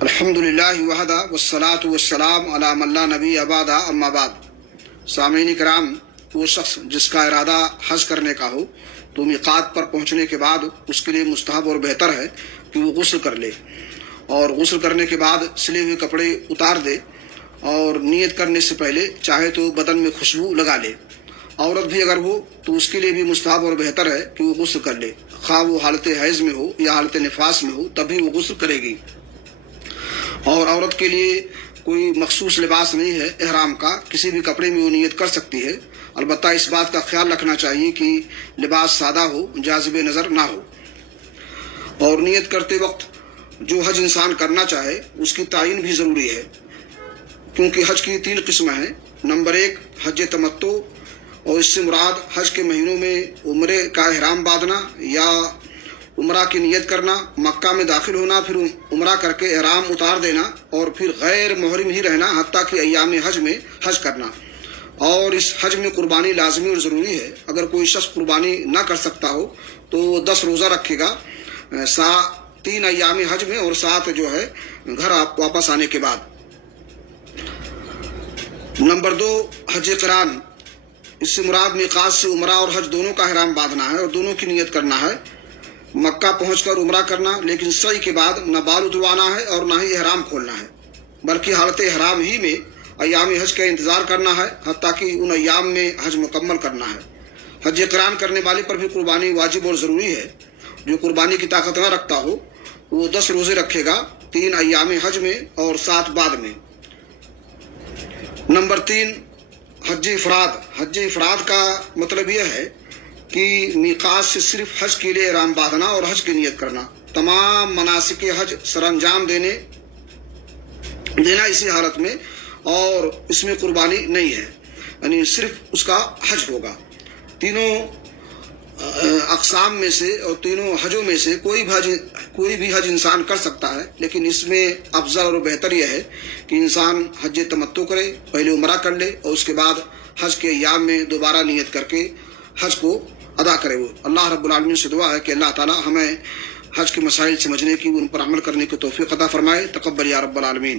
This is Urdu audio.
الحمدللہ وحدہ والصلاة والسلام علی من لا نبی بعدہ اما بعد۔ سامعین کرام، وہ شخص جس کا ارادہ حج کرنے کا ہو تو میقات پر پہنچنے کے بعد اس کے لیے مستحب اور بہتر ہے کہ وہ غسل کر لے، اور غسل کرنے کے بعد سلے ہوئے کپڑے اتار دے، اور نیت کرنے سے پہلے چاہے تو بدن میں خوشبو لگا لے۔ عورت بھی اگر ہو تو اس کے لیے بھی مستحب اور بہتر ہے کہ وہ غسل کر لے، خواہ وہ حالت حیض میں ہو یا حالت نفاس میں ہو، تب بھی وہ غسل کرے گی۔ اور عورت کے لیے کوئی مخصوص لباس نہیں ہے احرام کا، کسی بھی کپڑے میں وہ نیت کر سکتی ہے، البتہ اس بات کا خیال رکھنا چاہیے کہ لباس سادہ ہو، جاذب نظر نہ ہو۔ اور نیت کرتے وقت جو حج انسان کرنا چاہے اس کی تعین بھی ضروری ہے، کیونکہ حج کی 3 قسمیں ہیں۔ نمبر 1 حج تمتع، اور اس سے مراد حج کے مہینوں میں عمرے کا احرام باندھنا یا عمرہ کی نیت کرنا، مکہ میں داخل ہونا، پھر عمرہ کر کے احرام اتار دینا، اور پھر غیر محرم ہی رہنا حتیٰ کہ ایام حج میں حج کرنا۔ اور اس حج میں قربانی لازمی اور ضروری ہے۔ اگر کوئی شخص قربانی نہ کر سکتا ہو تو وہ 10 روزہ رکھے گا 3 ایام حج میں، اور 7 جو ہے گھر واپس آنے کے بعد۔ نمبر 2 حج قران، اس سے مراد میقات سے عمرہ اور حج دونوں کا احرام باندھنا ہے اور دونوں کی نیت کرنا ہے، مکہ پہنچ کر عمرہ کرنا، لیکن سعی کے بعد نہ بال اتروانا ہے اور نہ ہی احرام کھولنا ہے، بلکہ حالت احرام ہی میں ایام حج کا انتظار کرنا ہے حتیٰ کہ ان ایام میں حج مکمل کرنا ہے۔ حج قران کرنے والے پر بھی قربانی واجب اور ضروری ہے۔ جو قربانی کی طاقت نہ رکھتا ہو وہ 10 روزے رکھے گا 3 ایام حج میں اور 7 بعد میں۔ نمبر 3 حج افراد۔ حج افراد کا مطلب یہ ہے کہ میقات سے صرف حج کے لیے احرام باندھنا اور حج کی نیت کرنا، تمام مناسک حج سر انجام دینا اسی حالت میں، اور اس میں قربانی نہیں ہے، یعنی صرف اس کا حج ہوگا۔ تینوں اقسام میں سے اور تینوں حجوں میں سے کوئی بھی حج انسان کر سکتا ہے، لیکن اس میں افضل اور بہتر یہ ہے کہ انسان حج تمتع کرے، پہلے عمرہ کر لے اور اس کے بعد حج کے ایام میں دوبارہ نیت کر کے حج کو ادا کرے۔ وہ اللہ رب العالمین سے دعا ہے کہ اللہ تعالی ہمیں حج کے مسائل سمجھنے کی، ان پر عمل کرنے کی توفیق عطا فرمائے۔ تقبل یا رب العالمین۔